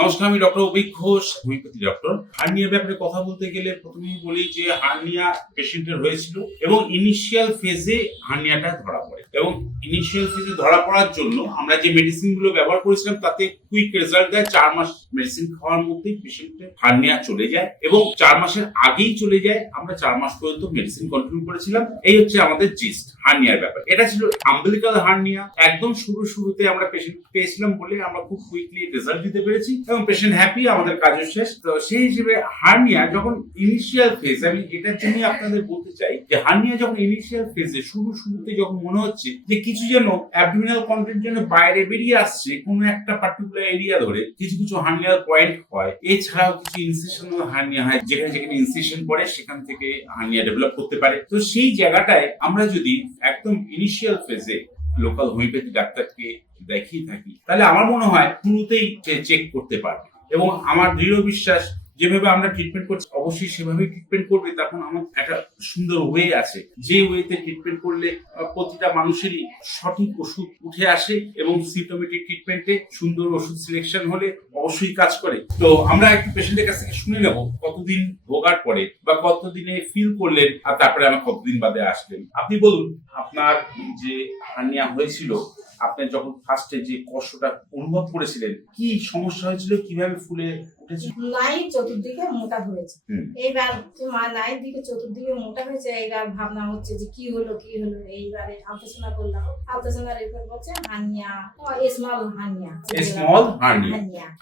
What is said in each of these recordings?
নমস্কার, আমি doctor Abhik Ghosh, homeopathy doctor. হার্নিয়ার ব্যাপারে কথা বলতে গেলে প্রথমেই বলি যে হার্নিয়া পেশেন্টের হয়েছিল এবং ইনিশিয়াল ফেজে হার্নিয়াটা ধরা পড়ে এবং ইনিশিয়াল ফেজে ধরা পড়ার জন্য আমরা যে মেডিসিন গুলো ব্যবহার করেছিলাম তাতে কুইক রেজাল্ট দেয়। 4 মাস মেডিসিন খাওয়ার মধ্যেই পেশেন্টের হার্নিয়া চলে যায় এবং 4 মাসের আগেই চলে যায়। আমরা 4 মাস পর্যন্ত মেডিসিন কন্টিনিউ করেছিলাম। এই হচ্ছে আমাদের জিস্ট হার্নিয়ার ব্যাপার। এটা ছিল আম্বিলিকাল হার্নিয়া। একদম শুরুতে আমরা পেশেন্ট পেয়েছিলাম বলে আমরা খুব কুইকলি রেজাল্ট দিতে পেরেছি এবং পেশেন্ট হ্যাপি, আমাদের কাজও শেষ। তো সেই হিসেবে হার্নিয়া যখন ইনিশিয়াল ফেজ, আমি এটার জন্য আপনাদের বলতে চাই যে হার্নিয়া যখন ইনিশিয়াল ফেজে শুরুতে যখন মনে হচ্ছে যে কিছু যেন অ্যাবডোমিনাল কন্টেন্ট যেন বাইরে বেরিয়ে আসছে কোনো একটা পার্টিকুলার এরিয়া ধরে, কিছু হার্নিয়ার পয়েন্ট হয়। এছাড়াও কিছু ইনসিশনাল হার্নিয়া হয়, যেখানে ইনসিশন পড়ে সেখান থেকে হার্নিয়া ডেভেলপ করতে পারে। তো সেই জায়গাটায় আমরা যদি একদম ইনিশিয়াল ফেজে লোকাল হোমিওপ্যাথি ডাক্তারকে দেখিয়ে থাকি তাহলে আমার মনে হয় শুরুতেই চেক করতে পারবে এবং আমার দৃঢ় বিশ্বাস যেভাবে আমরা ট্রিটমেন্ট করছি অবশ্যই সেভাবেই ট্রিটমেন্ট করবে। তখন আমার একটা সুন্দর ওয়ে আছে, যে ওয়েতে ট্রিটমেন্ট করলে প্রতিটা মানুষেরই সঠিক ওষুধ উঠে আসে এবং সিম্পটোমেটিক ট্রিটমেন্টে সুন্দর ওষুধ সিলেকশন হলে অবশ্যই কাজ করে। তো আমরা একটু পেশেন্টের কাছ থেকে শুনে নেব কতদিন ভোগার পরে বা কতদিনে ফিল করলেন আর তারপরে আমার কতদিন বাদে আসলেন। আপনি বলুন, আপনার যে হার্নিয়া হয়েছিল, আপনি যখন ফার্স্টে যে কষ্টটা অনুভব করেছিলেন, কি সমস্যা হয়েছিল, কিভাবে ফুলে উঠেছিল? নাই চতুর্দিকে মোটা হয়েছে। এইবার নাইন দিকে চতুর্দিকে মোটা হয়েছে। এইবার ভাবনা হচ্ছে যে কি হলো। এইবারে আলট্রাসাউন্ড করলাম। আলট্রাসাউন্ড রিপোর্ট বলছে hernia, small hernia,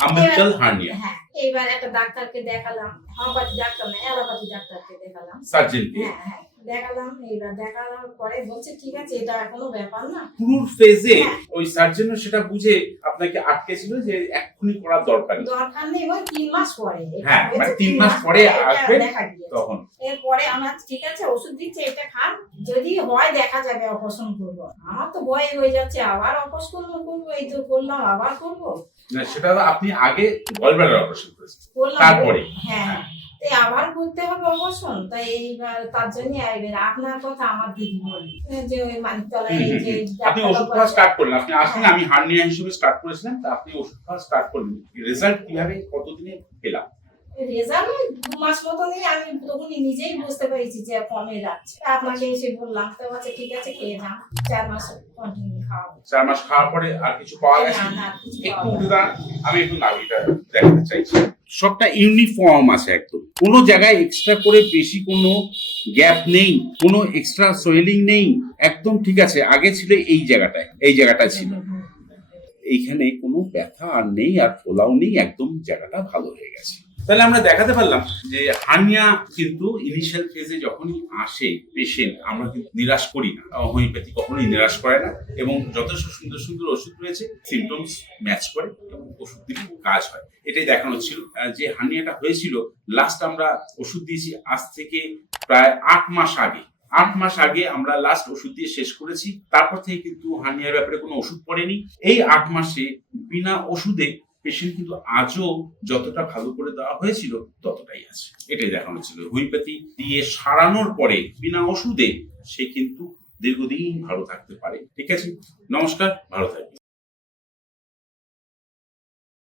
umbilical hernia. হ্যাঁ, এইবার একটা ডাক্তারকে দেখালাম, হোমিওপ্যাথি ডাক্তার না, অ্যালোপ্যাথি ডাক্তারকে দেখালাম, সার্জনকে। হ্যাঁ দেখালাম। এইবার দেখানোর পরে বলছে ঠিক আছে, এটা কোনো ব্যাপার না। পুরো ফেজে ওই সার্জনও সেটা বুঝে আপনাকে আটকেছিল যে এক্ষুনি করার দরকার নেই। এবং 3 মাস পরে, হ্যাঁ মানে 3 মাস পরে আসবে তখন। এরপরে আমরা ঠিক আছে ওষুধ দিচ্ছে, এটা খান, যদি হয় দেখা যাবে, অপারেশন করবো। আমার তো ভয় হয়ে যাচ্ছে, আবার অপারেশন করবো, এই তো করলাম, আবার করবো না। সেটা আপনি আগে গলব্লাডার অপারেশন করেছেন, তারপরে হ্যাঁ আবার করতে হবে অপারেশন। তাই এইবার তার জন্য আপনার কথা আমার দিদি বলি যে ওই মানিকতলায় যে আপনি ওষুধ খাওয়া স্টার্ট করলেন, আপনি আসলেন, আমি হার্নিয়া হিসেবে স্টার্ট করেছিলাম, তা আপনি ওষুধ খাওয়া স্টার্ট করলেন। রেজাল্ট কিভাবে কতদিনে পেলাম? রেজাল্ট 2 মাস মতো নিয়ে আমি তখনই নিজেই বুঝতে পেরেছি যে কমে যাচ্ছে। আপনাকে এসে বললাম, তো বলছে ঠিক আছে খেয়ে যান, 4 মাস কন্টিনিউ খাও। 4 মাস খাওয়ার পরে আর কিছু পাওয়া গেছে? একটু উঠে দাঁড়ান, আমি একটু নাভিটা দেখাতে চাইছি। সবটা ইউনিফর্ম আছে একদম, কোনো জায়গায় এক্সট্রা করে বেশি কোনো গ্যাপ নেই, কোনো এক্সট্রা সোয়েলিং নেই, একদম ঠিক আছে। আগে ছিল এই জায়গাটা ছিল, এইখানে কোনো ব্যথা আর নেই, আর ফোলাও নেই, একদম জায়গাটা ভালো হয়ে গেছে। তাহলে আমরা দেখাতে পারলাম যে হার্নিয়া কিন্তু ইনিশিয়াল ফেজে যখনই আসে পেশেন্ট, আমরা কিন্তু নিরাশ করি না। হোমিওপ্যাথি কখনোই নিরাশ করে না এবং যথেষ্ট সুন্দর ওষুধ রয়েছে, সিমটমস ম্যাচ করে এবং ওষুধ দিলে কাজ হয়। এটাই দেখানো ছিল। যে হার্নিয়াটা হয়েছিল লাস্ট আমরা ওষুধ দিয়েছি আজ থেকে প্রায় 8 মাস আগে। 8 মাস আগে আমরা লাস্ট ওষুধ দিয়ে শেষ করেছি। তারপর থেকে কিন্তু হার্নিয়ার ব্যাপারে কোনো ওষুধ পড়েনি। এই 8 মাসে বিনা ওষুধে পেশেন্ট কিন্তু আজও যতটা ভালো করে দেওয়া হয়েছিল ততটাই আছে। এটাই দেখানো ছিল। হোমিওপ্যাথি দিয়ে সারানোর পরে বিনা ওষুধে সে কিন্তু দীর্ঘদিন ভালো থাকতে পারে। ঠিক আছে, নমস্কার, ভালো থাকবেন।